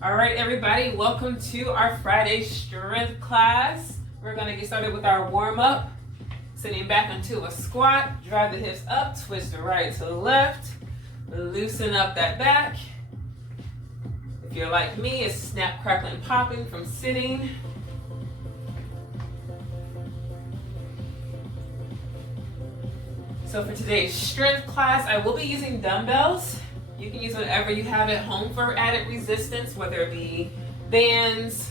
All right, everybody, welcome to our Friday strength class. We're gonna get started with our warm up. Sitting back into a squat, drive the hips up, twist the right to the left, loosen up that back. If you're like me, it's snap, crackling, popping from sitting. So for today's strength class, I will be using dumbbells. You can use whatever you have at home for added resistance, whether it be bands,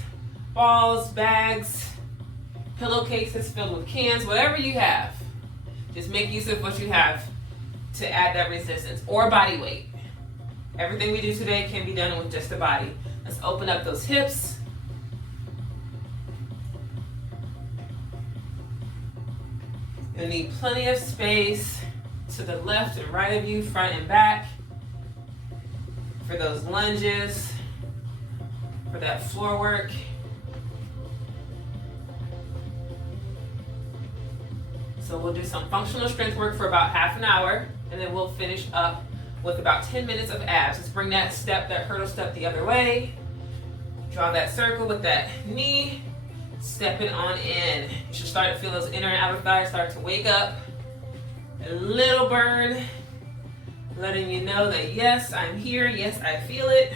balls, bags, pillowcases filled with cans, whatever you have. Just make use of what you have to add that resistance, or body weight. Everything we do today can be done with just the body. Let's open up those hips. You'll need plenty of space to the left and right of you, front and back, for those lunges, for that floor work. So we'll do some functional strength work for about half an hour, and then we'll finish up with about 10 minutes of abs. Let's bring that hurdle step the other way. Draw that circle with that knee, step it on in. You should start to feel those inner and outer thighs start to wake up. A little burn, letting you know that yes, I'm here, yes, I feel it.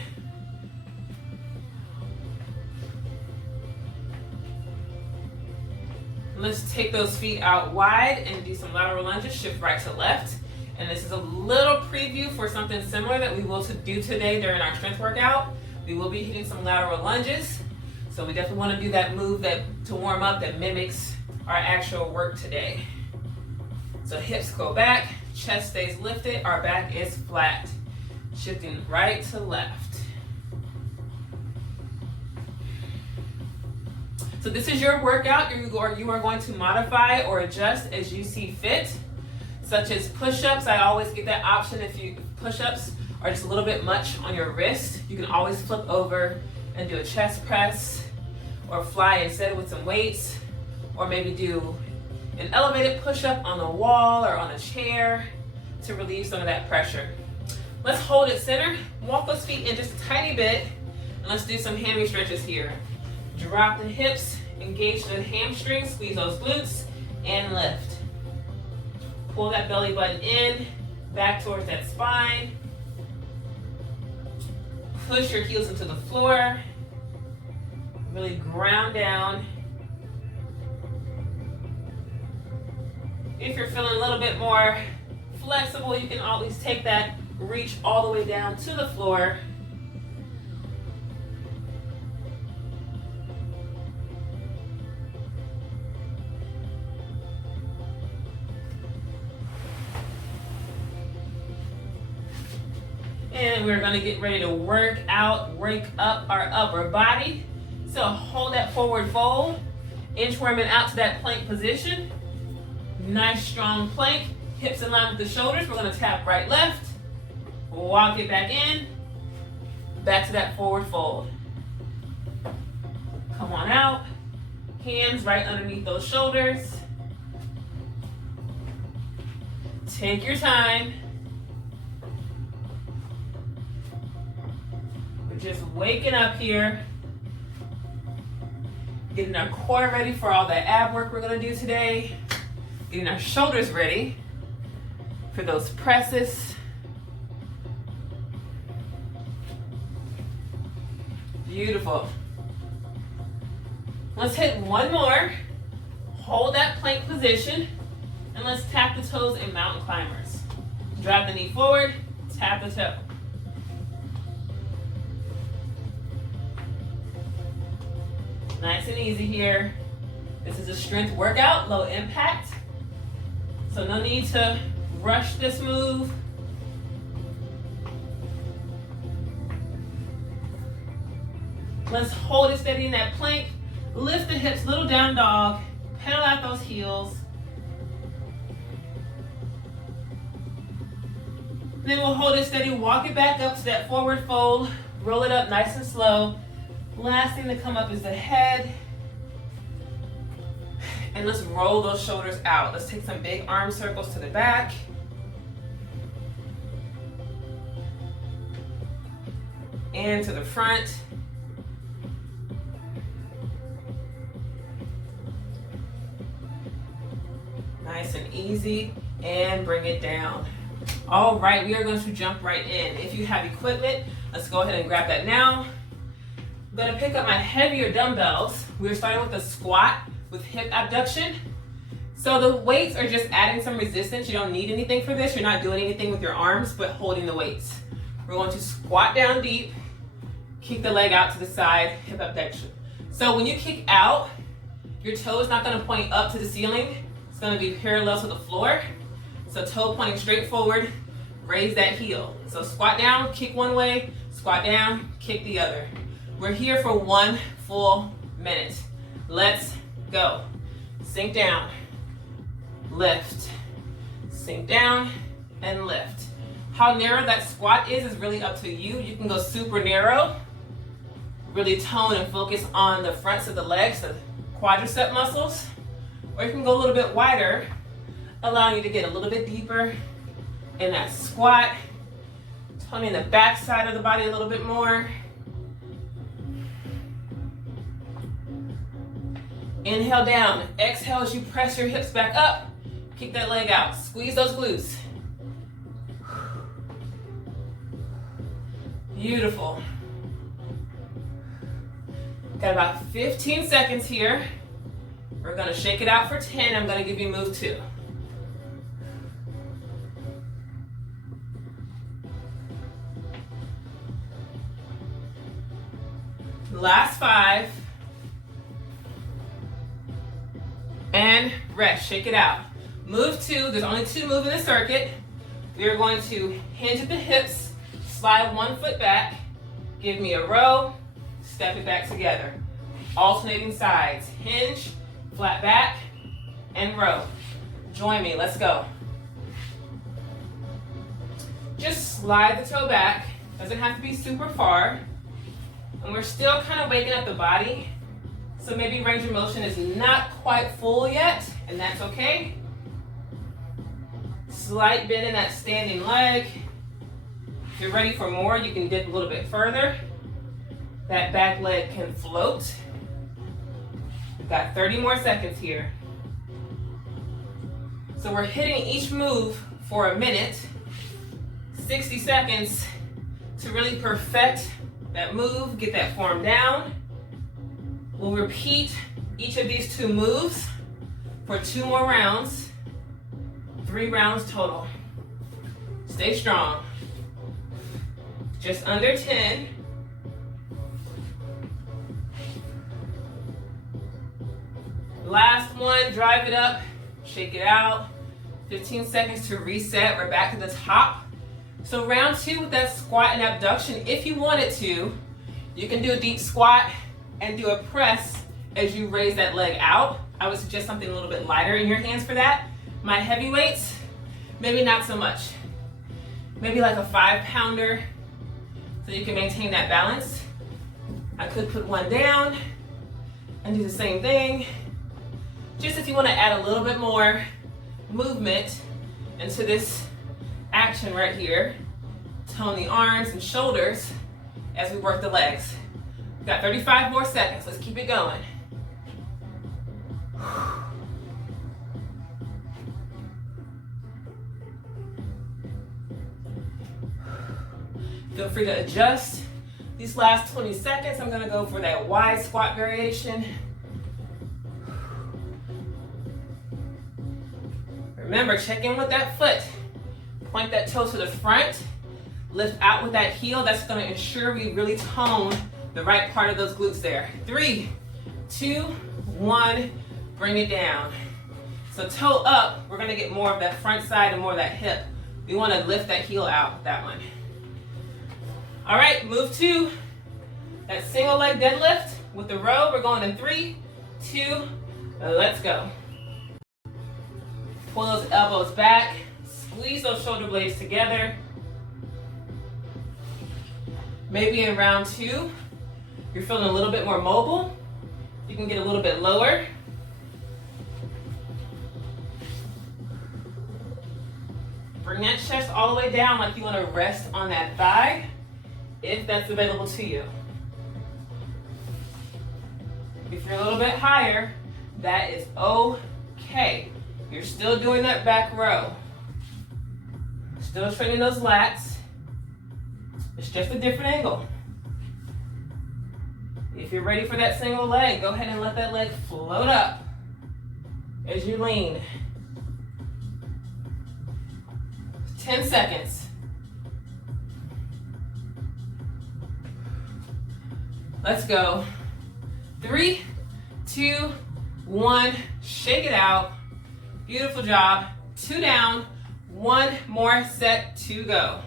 Let's take those feet out wide and do some lateral lunges, shift right to left. And this is a little preview for something similar that we will do today during our strength workout. We will be hitting some lateral lunges. So we definitely want to do that move to warm up that mimics our actual work today. So hips go back, chest stays lifted, our back is flat. Shifting right to left. So this is your workout. You are going to modify or adjust as you see fit, such as push-ups. I always get that option if push-ups are just a little bit much on your wrist. You can always flip over and do a chest press, or fly instead with some weights, or maybe do an elevated push-up on the wall or on a chair to relieve some of that pressure. Let's hold it center, walk those feet in just a tiny bit, and let's do some hammy stretches here. Drop the hips, engage the hamstrings, squeeze those glutes, and lift. Pull that belly button in, back towards that spine. Push your heels into the floor. Really ground down. If you're feeling a little bit more flexible, you can always take that reach all the way down to the floor. And we're gonna get ready to wake up our upper body. So hold that forward fold, inchworming out to that plank position. Nice strong plank, hips in line with the shoulders. We're gonna tap right, left, walk it back in, back to that forward fold. Come on out, hands right underneath those shoulders. Take your time. We're just waking up here, getting our core ready for all that ab work we're gonna do today. Getting our shoulders ready for those presses. Beautiful. Let's hit one more. Hold that plank position, and let's tap the toes in mountain climbers. Drive the knee forward, tap the toe. Nice and easy here. This is a strength workout, low impact. So no need to rush this move. Let's hold it steady in that plank. Lift the hips, little down dog. Pedal out those heels. Then we'll hold it steady, walk it back up to that forward fold. Roll it up nice and slow. Last thing to come up is the head. And let's roll those shoulders out. Let's take some big arm circles to the back. And to the front. Nice and easy, and bring it down. All right, we are going to jump right in. If you have equipment, let's go ahead and grab that now. I'm gonna pick up my heavier dumbbells. We're starting with a squat with hip abduction. So the weights are just adding some resistance. You don't need anything for this. You're not doing anything with your arms, but holding the weights. We're going to squat down deep, kick the leg out to the side, hip abduction. So when you kick out, your toe is not gonna point up to the ceiling. It's gonna be parallel to the floor. So toe pointing straight forward, raise that heel. So squat down, kick one way, squat down, kick the other. We're here for 1 full minute. Let's go. Sink down, lift, sink down, and lift. How narrow that squat is really up to you. You can go super narrow, really tone and focus on the fronts of the legs, the quadricep muscles, or you can go a little bit wider, allowing you to get a little bit deeper in that squat, toning the back side of the body a little bit more. Inhale down, exhale as you press your hips back up, kick that leg out, squeeze those glutes. Beautiful. Got about 15 seconds here. We're gonna shake it out for 10. I'm gonna give you move 2. Last 5. And rest, shake it out. Move 2, there's only 2 moves in the circuit. We are going to hinge at the hips, slide 1 foot back, give me a row, step it back together. Alternating sides, hinge, flat back, and row. Join me, let's go. Just slide the toe back, doesn't have to be super far. And we're still kind of waking up the body. So maybe range of motion is not quite full yet, and that's okay. Slight bend in that standing leg. If you're ready for more, you can dip a little bit further. That back leg can float. We've got 30 more seconds here. So we're hitting each move for a minute, 60 seconds to really perfect that move, get that form down. We'll repeat each of these 2 moves for 2 more rounds, 3 rounds total. Stay strong. Just under 10. Last one, drive it up, shake it out. 15 seconds to reset, we're back to the top. So round 2 with that squat and abduction, if you wanted to, you can do a deep squat and do a press as you raise that leg out. I would suggest something a little bit lighter in your hands for that. My heavy weights, maybe not so much. Maybe like a 5-pounder so you can maintain that balance. I could put one down and do the same thing. Just if you want to add a little bit more movement into this action right here. Tone the arms and shoulders as we work the legs. We've got 35 more seconds. Let's keep it going. Feel free to adjust. These last 20 seconds, I'm gonna go for that wide squat variation. Remember, check in with that foot. Point that toe to the front. Lift out with that heel. That's gonna ensure we really tone the right part of those glutes there. 3, 2, 1, bring it down. So toe up, we're gonna get more of that front side and more of that hip. We wanna lift that heel out with that one. All right, move 2. That single leg deadlift with the row. We're going in 3, 2, let's go. Pull those elbows back, squeeze those shoulder blades together. Maybe in round 2, you're feeling a little bit more mobile. You can get a little bit lower. Bring that chest all the way down like you want to rest on that thigh, if that's available to you. If you're a little bit higher, that is okay. You're still doing that back row. Still training those lats. It's just a different angle. If you're ready for that single leg, go ahead and let that leg float up as you lean. 10 seconds. Let's go. 3, 2, 1. Shake it out. Beautiful job. 2 down. 1 more set to go.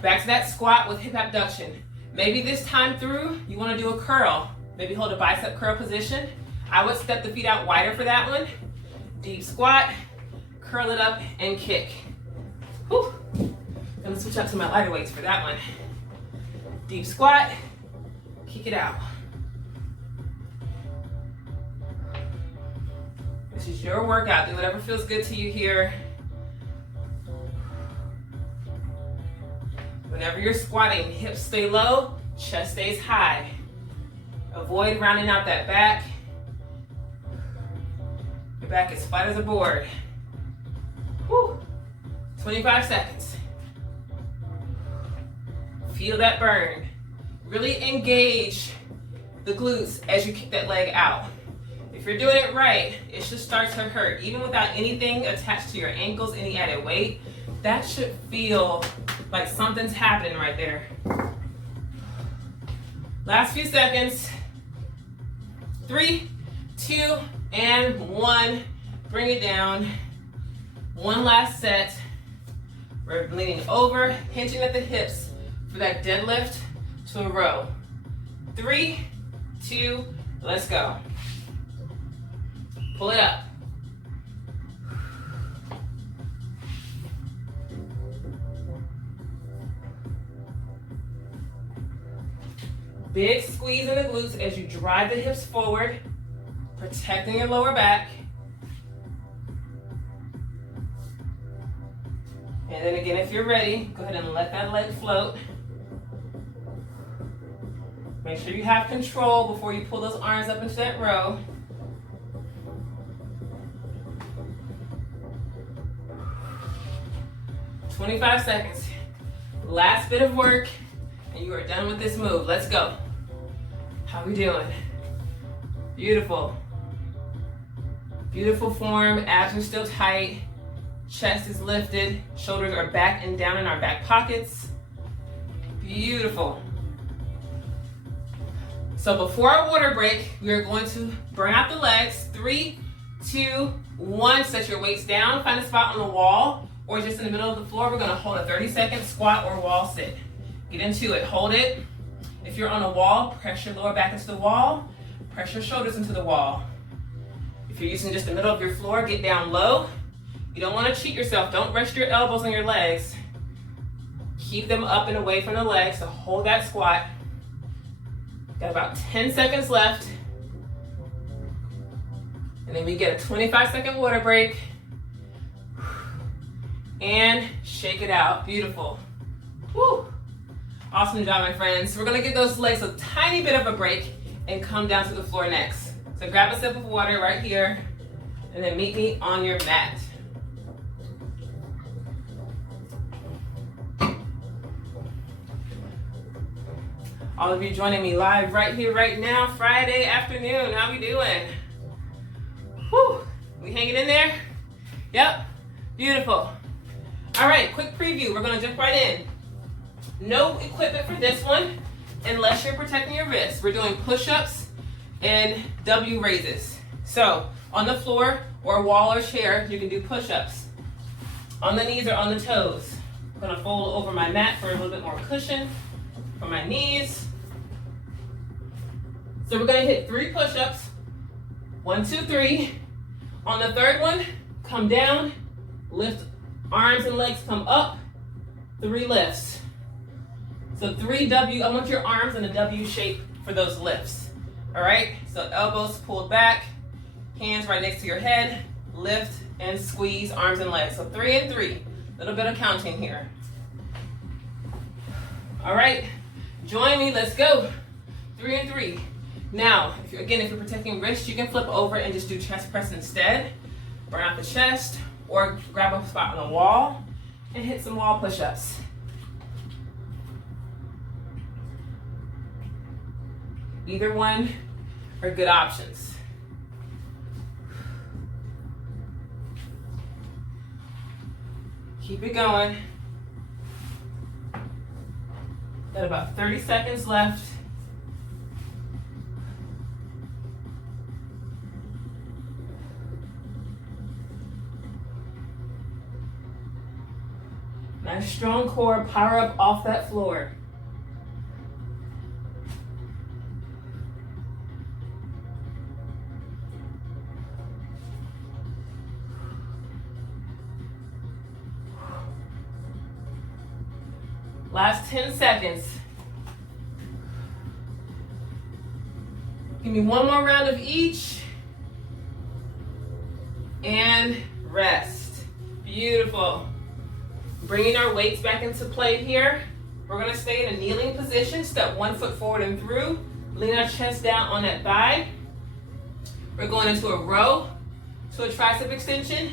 Back to that squat with hip abduction. Maybe this time through, you want to do a curl. Maybe hold a bicep curl position. I would step the feet out wider for that one. Deep squat, curl it up, and kick. Whew. Gonna switch up to my lighter weights for that one. Deep squat, kick it out. This is your workout. Do whatever feels good to you here. Whenever you're squatting, hips stay low, chest stays high. Avoid rounding out that back. Your back is flat as a board. Whew. 25 seconds. Feel that burn. Really engage the glutes as you kick that leg out. If you're doing it right, it should start to hurt. Even without anything attached to your ankles, any added weight, that should feel like something's happening right there. Last few seconds. 3, 2, and 1. Bring it down. One last set. We're leaning over, hinging at the hips for that deadlift to a row. 3, 2, let's go. Pull it up. Big squeeze in the glutes as you drive the hips forward, protecting your lower back. And then again, if you're ready, go ahead and let that leg float. Make sure you have control before you pull those arms up into that row. "25 seconds. Last bit of work, and you are done with this move. Let's go. How we doing? Beautiful. Beautiful form. Abs are still tight. Chest is lifted. Shoulders are back and down in our back pockets. Beautiful. So before our water break, we are going to burn out the legs. 3, 2, 1. Set your weights down. Find a spot on the wall or just in the middle of the floor. We're going to hold a 30-second squat or wall sit. Get into it. Hold it. If you're on a wall, press your lower back into the wall. Press your shoulders into the wall. If you're using just the middle of your floor, get down low. You don't want to cheat yourself. Don't rest your elbows on your legs. Keep them up and away from the legs. So hold that squat. Got about 10 seconds left. And then we get a 25-second water break. And shake it out. Beautiful. Woo. Awesome job, my friends. We're gonna give those legs a tiny bit of a break and come down to the floor next. So grab a sip of water right here and then meet me on your mat. All of you joining me live right here, right now, Friday afternoon. How we doing? Whew. We hanging in there? Yep. Beautiful. All right, quick preview. We're gonna jump right in. No equipment for this one unless you're protecting your wrists. We're doing push-ups and W raises. So on the floor or wall or chair, you can do push-ups. On the knees or on the toes. I'm gonna fold over my mat for a little bit more cushion for my knees. So we're gonna hit 3 push-ups. 1, 2, 3. On the third one, come down, lift arms and legs, come up, 3 lifts. So 3 W, I want your arms in a W shape for those lifts. All right, so elbows pulled back, hands right next to your head, lift and squeeze arms and legs. So 3 and 3, a little bit of counting here. All right, join me, let's go. 3 and 3. Now, if you're protecting wrists, you can flip over and just do chest press instead. burn out the chest, or grab a spot on the wall and hit some wall push-ups. Either one are good options. Keep it going. Got about 30 seconds left. Nice strong core, power up off that floor. Last 10 seconds. Give me one more round of each. And rest. Beautiful. Bringing our weights back into play here. We're gonna stay in a kneeling position. Step 1 foot forward and through. Lean our chest down on that thigh. We're going into a row to a tricep extension.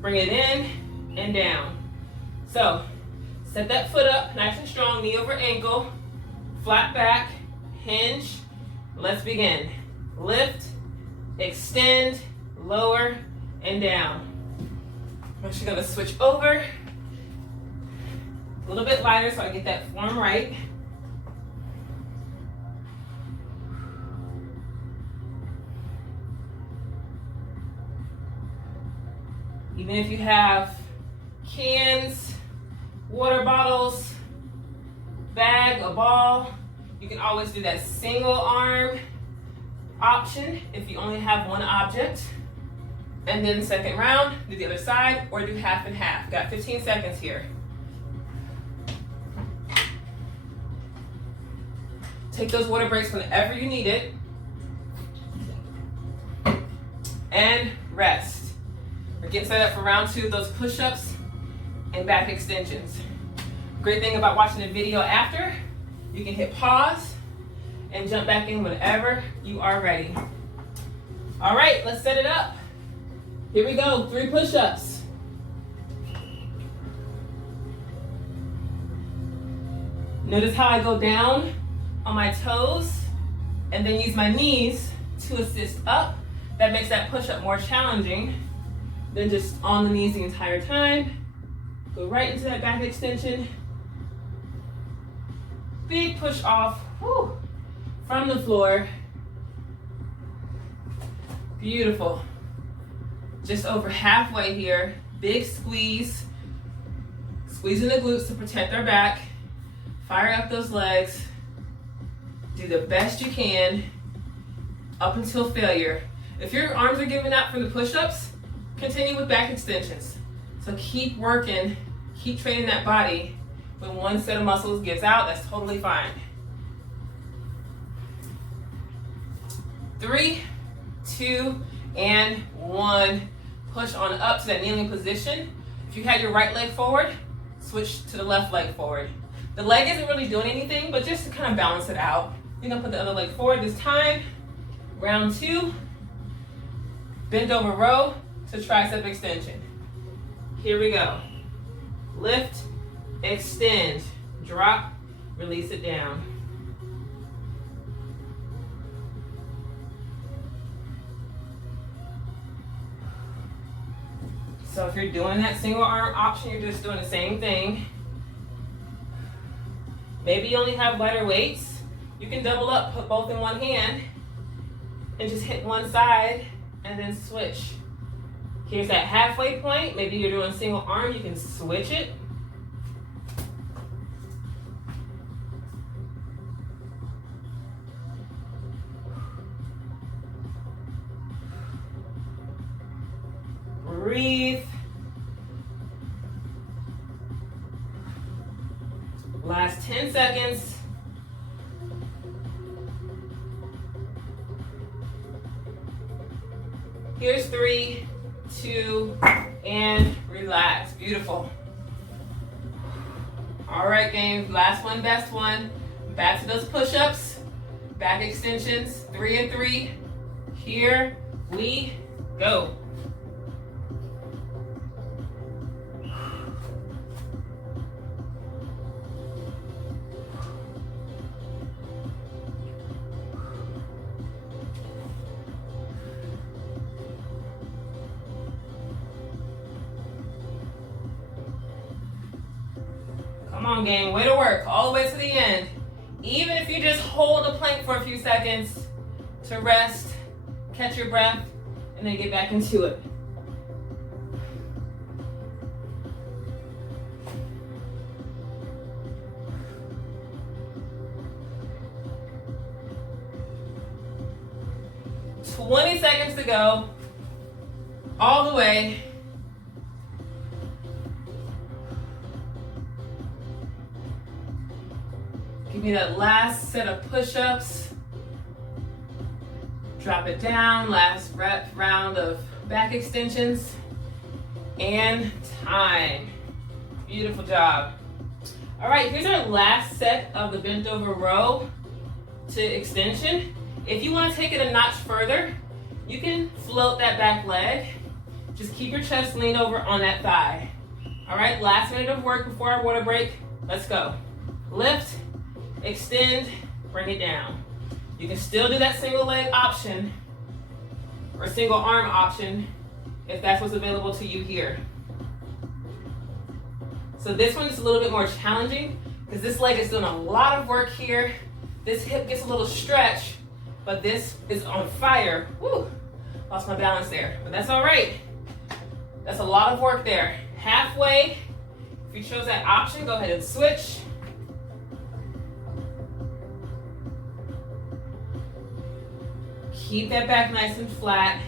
Bring it in and down. So, set that foot up, nice and strong, knee over ankle, flat back, hinge. Let's begin. Lift, extend, lower, and down. I'm actually gonna switch over. A little bit lighter so I get that form right. Even if you have cans, water bottles, bag, a ball, you can always do that single arm option if you only have one object. And then second round, do the other side or do half and half. Got 15 seconds here. Take those water breaks whenever you need it. And rest. We're getting set up for round 2 of those push-ups and back extensions. Great thing about watching the video after, you can hit pause and jump back in whenever you are ready. All right, let's set it up. Here we go, 3 push-ups. Notice how I go down on my toes and then use my knees to assist up. That makes that push-up more challenging than just on the knees the entire time. Go right into that back extension. Big push off, whew, from the floor. Beautiful. Just over halfway here. Big squeeze. Squeezing the glutes to protect our back. Fire up those legs. Do the best you can up until failure. If your arms are giving out from the push-ups, continue with back extensions. So keep working, keep training that body. When one set of muscles gives out, that's totally fine. 3, 2, and 1. Push on up to that kneeling position. If you had your right leg forward, switch to the left leg forward. The leg isn't really doing anything, but just to kind of balance it out. You're gonna put the other leg forward this time. Round 2, bend over row to tricep extension. Here we go. Lift, extend, drop, release it down. So if you're doing that single arm option, you're just doing the same thing. Maybe you only have lighter weights. You can double up, put both in one hand, and just hit one side and then switch. Here's that halfway point. Maybe you're doing single arm, you can switch it. Breathe. Last 10 seconds. Here's 3, 2, and relax. Beautiful. All right, gang. Last one, best one. Back to those push-ups. Back extensions. 3 and 3. Here we go. on, gang. Way to work. All the way to the end. Even if you just hold the plank for a few seconds to rest, catch your breath, and then get back into it. "20 seconds to go. All the way. Give me that last set of push-ups. Drop it down. Last round of back extensions. And time. Beautiful job. All right, here's our last set of the bent over row to extension. If you want to take it a notch further, you can float that back leg. Just keep your chest leaned over on that thigh. All right, last minute of work before our water break. Let's go. Lift, extend, bring it down. You can still do that single leg option or single arm option if that's what's available to you here. So this one is a little bit more challenging because this leg is doing a lot of work here. This hip gets a little stretch, but this is on fire. Woo, lost my balance there, but that's all right. That's a lot of work there. Halfway, if you chose that option, go ahead and switch. Keep that back nice and flat.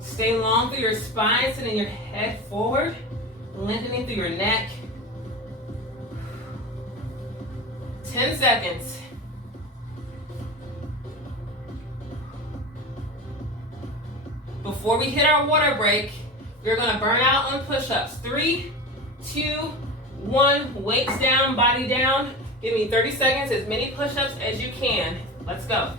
Stay long through your spine, sending your head forward, lengthening through your neck. 10 seconds. Before we hit our water break, we're gonna burn out on push-ups. 3, 2, 1, weights down, body down. Give me 30 seconds, as many push-ups as you can. Let's go.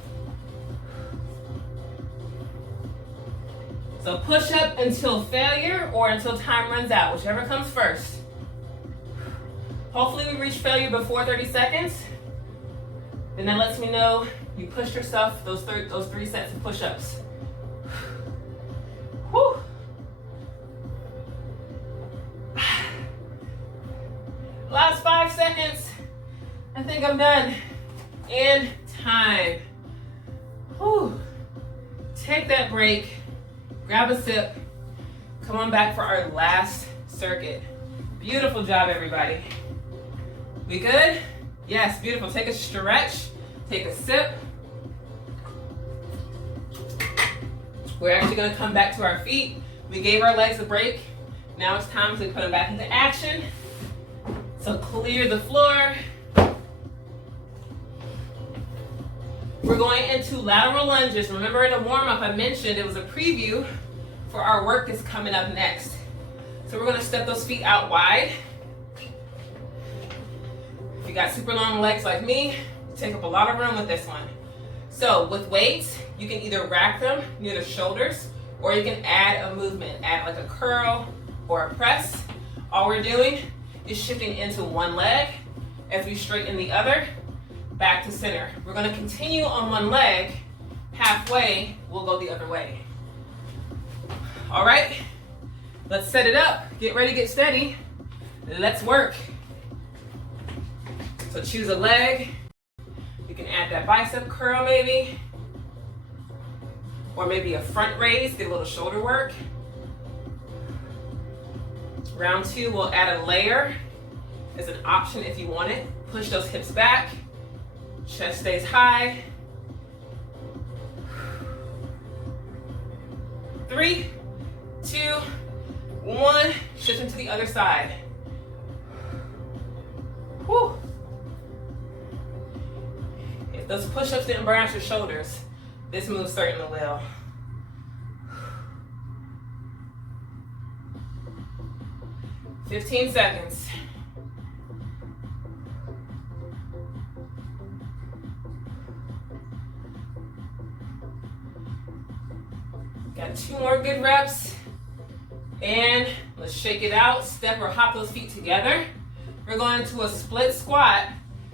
So push up until failure or until time runs out, whichever comes first. Hopefully we reach failure before 30 seconds. Then that lets me know you pushed yourself those 3 sets of push-ups. Whew. Last 5 seconds. I think I'm done. And time. Whew. Take that break. Grab a sip. Come on back for our last circuit. Beautiful job, everybody. We good? Yes, beautiful. Take a stretch. Take a sip. We're actually going to come back to our feet. We gave our legs a break. Now it's time to put them back into action. So clear the floor. We're going into lateral lunges. Remember in the warm-up I mentioned it was a preview for our work that's coming up next. So we're going to step those feet out wide. If you got super long legs like me, take up a lot of room with this one. So with weights, you can either rack them near the shoulders or you can add a movement, add like a curl or a press. All we're doing is shifting into one leg as we straighten the other. Back to center. We're going to continue on one leg. Halfway, we'll go the other way. All right, let's set it up. Get ready, get steady. Let's work. So choose a leg. You can add that bicep curl maybe. Or maybe a front raise, get a little shoulder work. Round 2, we'll add a layer as an option if you want it. Push those hips back. Chest stays high. 3, 2, 1. Shifting to the other side. Whew. If those push-ups didn't burn out your shoulders, this move certainly will. "15 seconds. Got 2 more good reps. And let's shake it out. Step or hop those feet together. We're going to a split squat.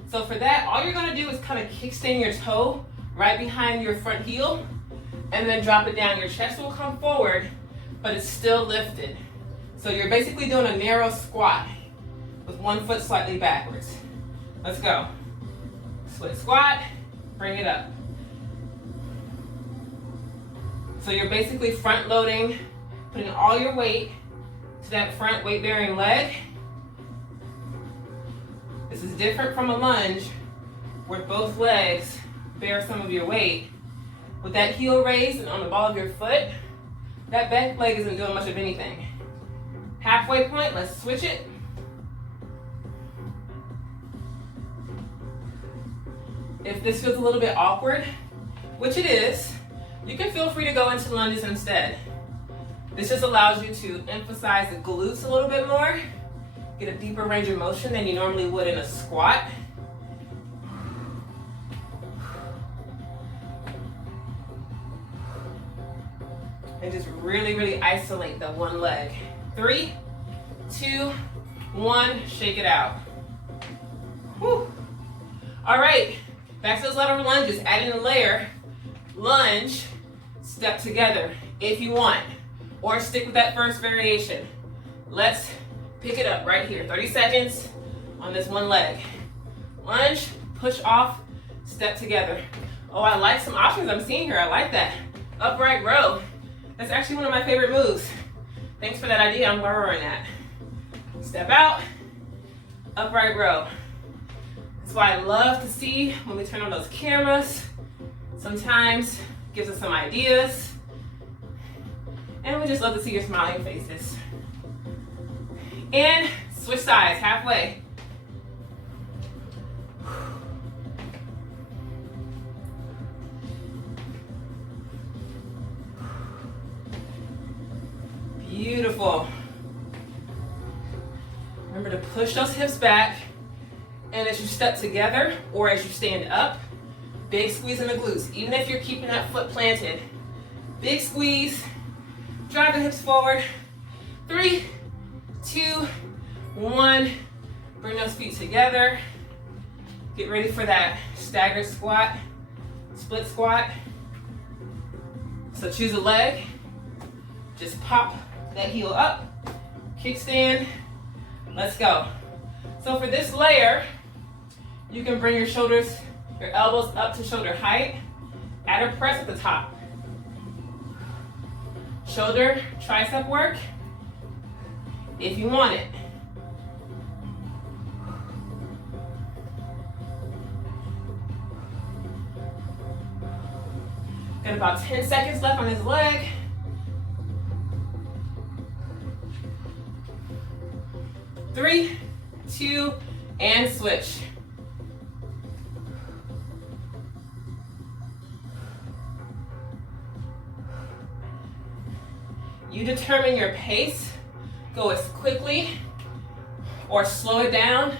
So for that, all you're gonna do is kind of kickstand your toe right behind your front heel and then drop it down. Your chest will come forward, but it's still lifted. So you're basically doing a narrow squat, with one foot slightly backwards. Let's go. Split squat, bring it up. So you're basically front loading, putting all your weight to that front weight bearing leg. This is different from a lunge where both legs bear some of your weight. With that heel raised and on the ball of your foot, that back leg isn't doing much of anything. Halfway point, let's switch it. If this feels a little bit awkward, which it is, you can feel free to go into lunges instead. This just allows you to emphasize the glutes a little bit more, get a deeper range of motion than you normally would in a squat. And just really, really isolate the one leg. 3, 2, 1, shake it out. Whew. All right, back to those lateral lunges, adding a layer. Lunge, step together if you want, or stick with that first variation. Let's pick it up right here, 30 seconds on this one leg. Lunge, push off, step together. Oh, I like some options I'm seeing here, I like that. Upright row, that's actually one of my favorite moves. Thanks for that idea, I'm borrowing that. Step out, upright row. That's why I love to see when we turn on those cameras. Sometimes gives us some ideas. And we just love to see your smiling faces. And switch sides, halfway. Beautiful. Remember to push those hips back. And as you step together or as you stand up, big squeeze in the glutes. Even if you're keeping that foot planted, big squeeze, drive the hips forward. 3, 2, 1. Bring those feet together. Get ready for that staggered squat, split squat. So choose a leg. Just pop that heel up, kickstand. Let's go. So for this layer, you can bring your shoulders, your elbows up to shoulder height. Add a press at the top. Shoulder, tricep work, if you want it. Got about 10 seconds left on this leg. 3, 2, and switch. You determine your pace. Go as quickly or slow it down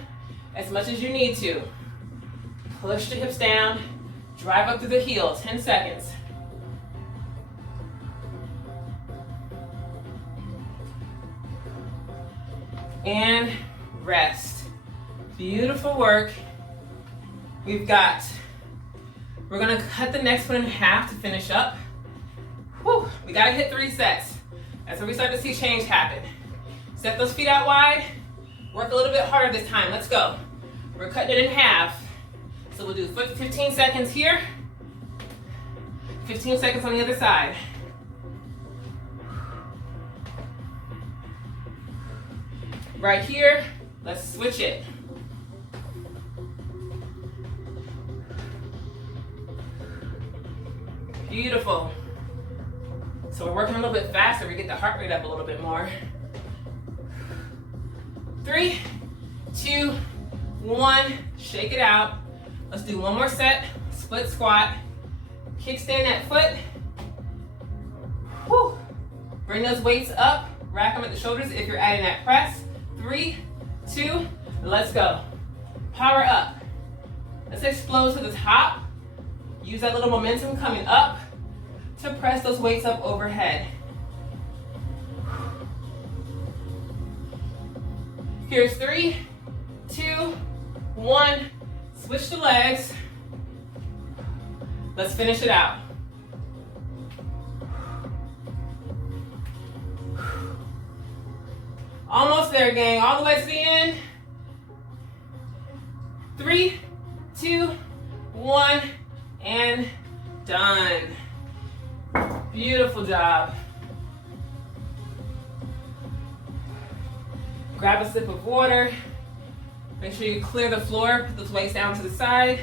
as much as you need to. Push the hips down, drive up through the heel, 10 seconds. And rest. Beautiful work. We're gonna cut the next one in half to finish up. Whew, we gotta hit 3 sets. That's where we start to see change happen. Step those feet out wide. Work a little bit harder this time. Let's go. We're cutting it in half. So we'll do 15 seconds here. 15 seconds on the other side. Right here, let's switch it. Beautiful. So we're working a little bit faster. We get the heart rate up a little bit more. 3, 2, 1, shake it out. Let's do one more set, split squat. Kickstand that foot. Whew. Bring those weights up, rack them at the shoulders if you're adding that press. 3, 2, let's go. Power up. Let's explode to the top. Use that little momentum coming up to press those weights up overhead. Here's 3, 2, 1. Switch the legs. Let's finish it out. Almost there, gang. All the way to the end. 3, 2, 1, and done. Beautiful job. Grab a sip of water. Make sure you clear the floor, put those weights down to the side.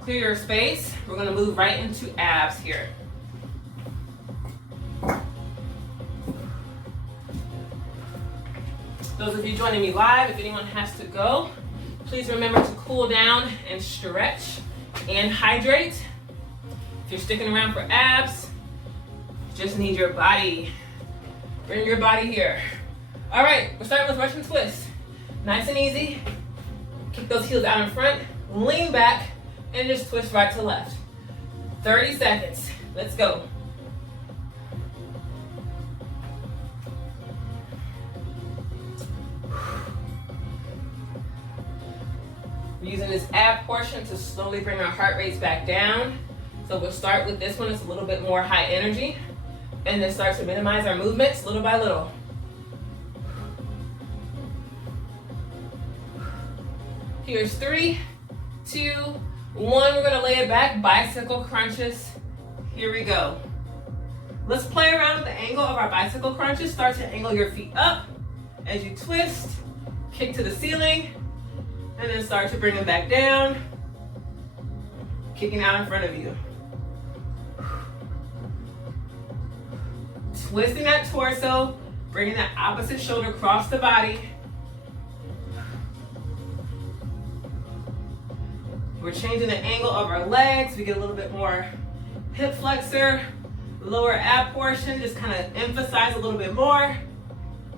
Clear your space. We're gonna move right into abs here. Those of you joining me live, if anyone has to go, please remember to cool down and stretch and hydrate. If you're sticking around for abs, you just need your body. Bring your body here. All right, we're starting with Russian twist. Nice and easy. Kick those heels out in front, lean back, and just twist right to left. 30 seconds. Let's go. We're using this ab portion to slowly bring our heart rates back down. So we'll start with this one. It's a little bit more high energy, and then start to minimize our movements little by little. Here's 3, 2, 1. We're gonna lay it back, bicycle crunches. Here we go. Let's play around with the angle of our bicycle crunches. Start to angle your feet up as you twist, kick to the ceiling, and then start to bring them back down, kicking out in front of you. Twisting that torso, bringing that opposite shoulder across the body. We're changing the angle of our legs. We get a little bit more hip flexor, lower ab portion, just kind of emphasize a little bit more.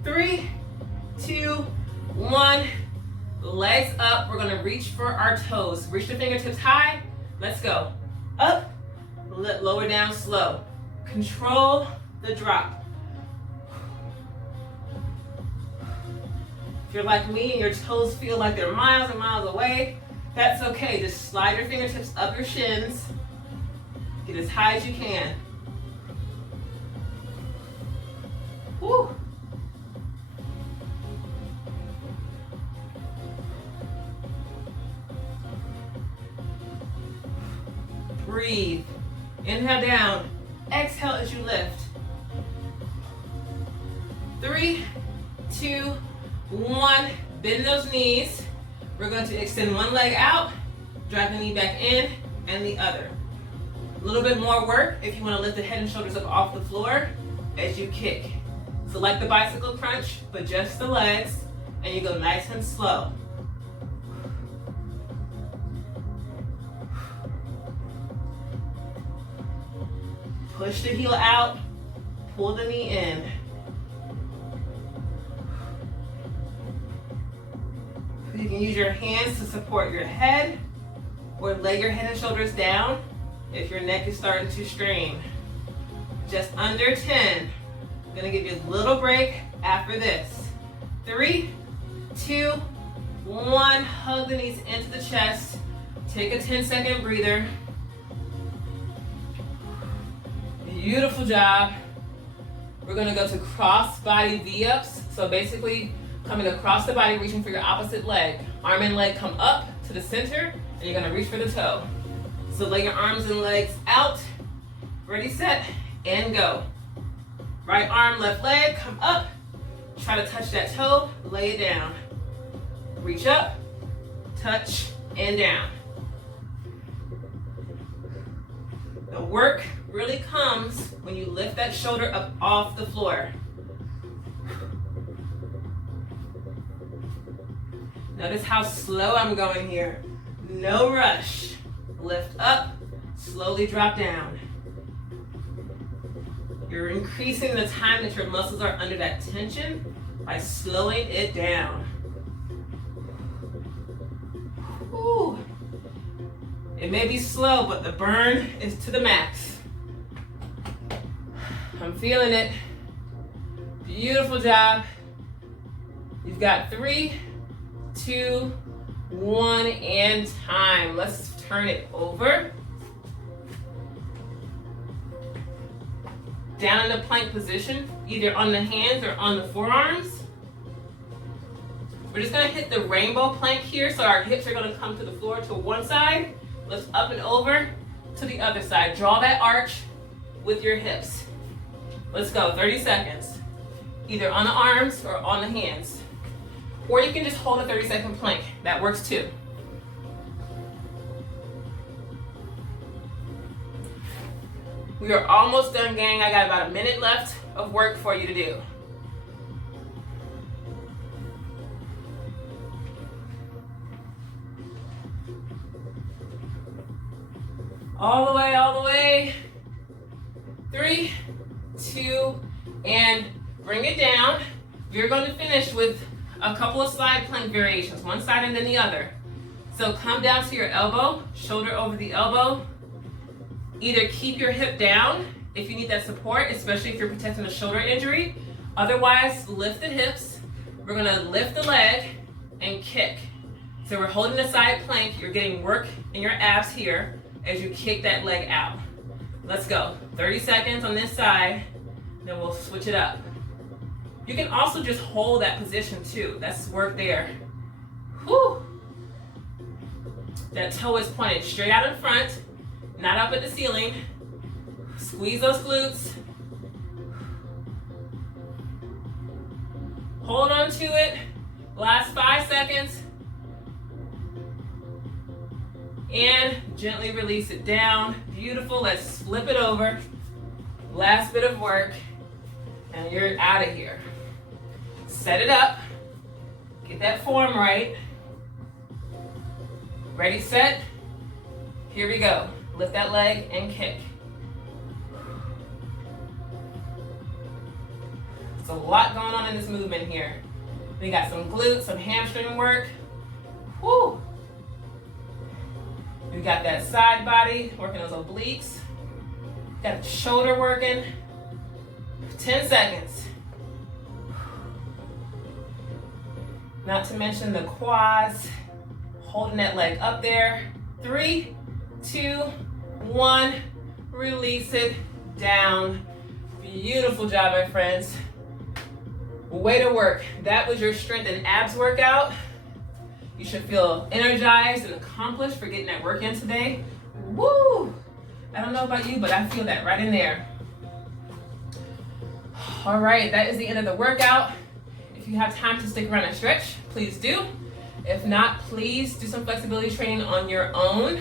3, 2, 1. Legs up. We're gonna reach for our toes. Reach the fingertips high. Let's go. Up, lower down slow. Control the drop. If you're like me and your toes feel like they're miles and miles away, that's okay. Just slide your fingertips up your shins. Get as high as you can. Woo. Breathe. Inhale down. Exhale as you lift. 3, 2, 1. Bend those knees. We're going to extend one leg out, drive the knee back in, and the other. A little bit more work if you want to lift the head and shoulders up off the floor as you kick. So like the bicycle crunch, but just the legs, and you go nice and slow. Push the heel out, pull the knee in. You can use your hands to support your head or lay your head and shoulders down if your neck is starting to strain. Just under 10. I'm gonna give you a little break after this. 3, 2, 1. Hug the knees into the chest. Take a 10-second breather. Beautiful job. We're gonna go to cross body V-ups. So basically coming across the body, reaching for your opposite leg. Arm and leg come up to the center, and you're gonna reach for the toe. So lay your arms and legs out. Ready, set, and go. Right arm, left leg, come up. Try to touch that toe, lay it down. Reach up, touch, and down. The work really comes when you lift that shoulder up off the floor. Notice how slow I'm going here. No rush. Lift up, slowly drop down. You're increasing the time that your muscles are under that tension by slowing it down. Whew. It may be slow, but the burn is to the max. I'm feeling it. Beautiful job. You've got 3, 2, 1, and time. Let's turn it over. Down in the plank position, either on the hands or on the forearms. We're just gonna hit the rainbow plank here, so our hips are gonna come to the floor to one side, lift up and over to the other side. Draw that arch with your hips. Let's go, 30 seconds. Either on the arms or on the hands. Or you can just hold a 30-second plank. That works too. We are almost done, gang. I got about a minute left of work for you to do. All the way, all the way. 3, 2, and bring it down. We're going to finish with a couple of side plank variations, one side and then the other. So come down to your elbow, shoulder over the elbow. Either keep your hip down if you need that support, especially if you're protecting a shoulder injury. Otherwise, lift the hips. We're gonna lift the leg and kick. So we're holding the side plank. You're getting work in your abs here as you kick that leg out. Let's go. 30 seconds on this side, then we'll switch it up. You can also just hold that position too. That's work there. Whew. That toe is pointed straight out in front, not up at the ceiling. Squeeze those glutes. Hold on to it. Last 5 seconds. And gently release it down. Beautiful. Let's flip it over. Last bit of work. And you're out of here. Set it up. Get that form right. Ready, set. Here we go. Lift that leg and kick. There's a lot going on in this movement here. We got some glutes, some hamstring work. Whew. We got that side body, working those obliques. Got the shoulder working. 10 seconds. Not to mention the quads, holding that leg up there. 3, 2, 1, release it down. Beautiful job, my friends. Way to work. That was your strength and abs workout. You should feel energized and accomplished for getting that work in today. Woo! I don't know about you, but I feel that right in there. All right, that is the end of the workout. If you have time to stick around and stretch, please do. If not, please do some flexibility training on your own.